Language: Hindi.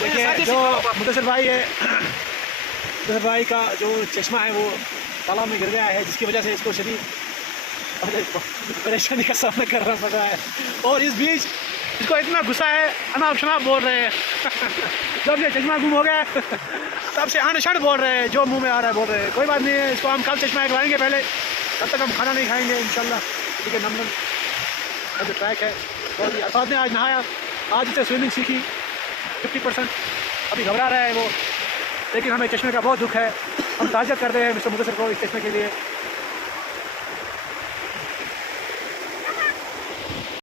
देखिए जो मुदस्सिर भाई है, मुदस्सिर भाई का जो चश्मा है वो तालाब में गिर गया है, जिसकी वजह से इसको शदीद परेशानी का सामना करना पड़ रहा है। और इस बीच इसको इतना गुस्सा है, अनाप शनाप बोल रहे हैं जब ये चश्मा गुम हो गया तब से अन शण बोल रहे हैं, जो मुंह में आ रहा है बोल रहे हैं। कोई बात नहीं है, इसको हम कल चश्मा लगवाएंगे पहले, तब तक हम खाना नहीं खाएंगे इंशाल्लाह। ठीक है, नंबर का जो ट्रैक है बहुत ही असाद ने आज नहाया, आज इससे स्विमिंग सीखी 50%। अभी घबरा रहा है वो, लेकिन हमें चश्मे का बहुत दुख है। हम ताज़त कर रहे हैं मिस्टर मुदस्सिर को इस चश्मे के लिए।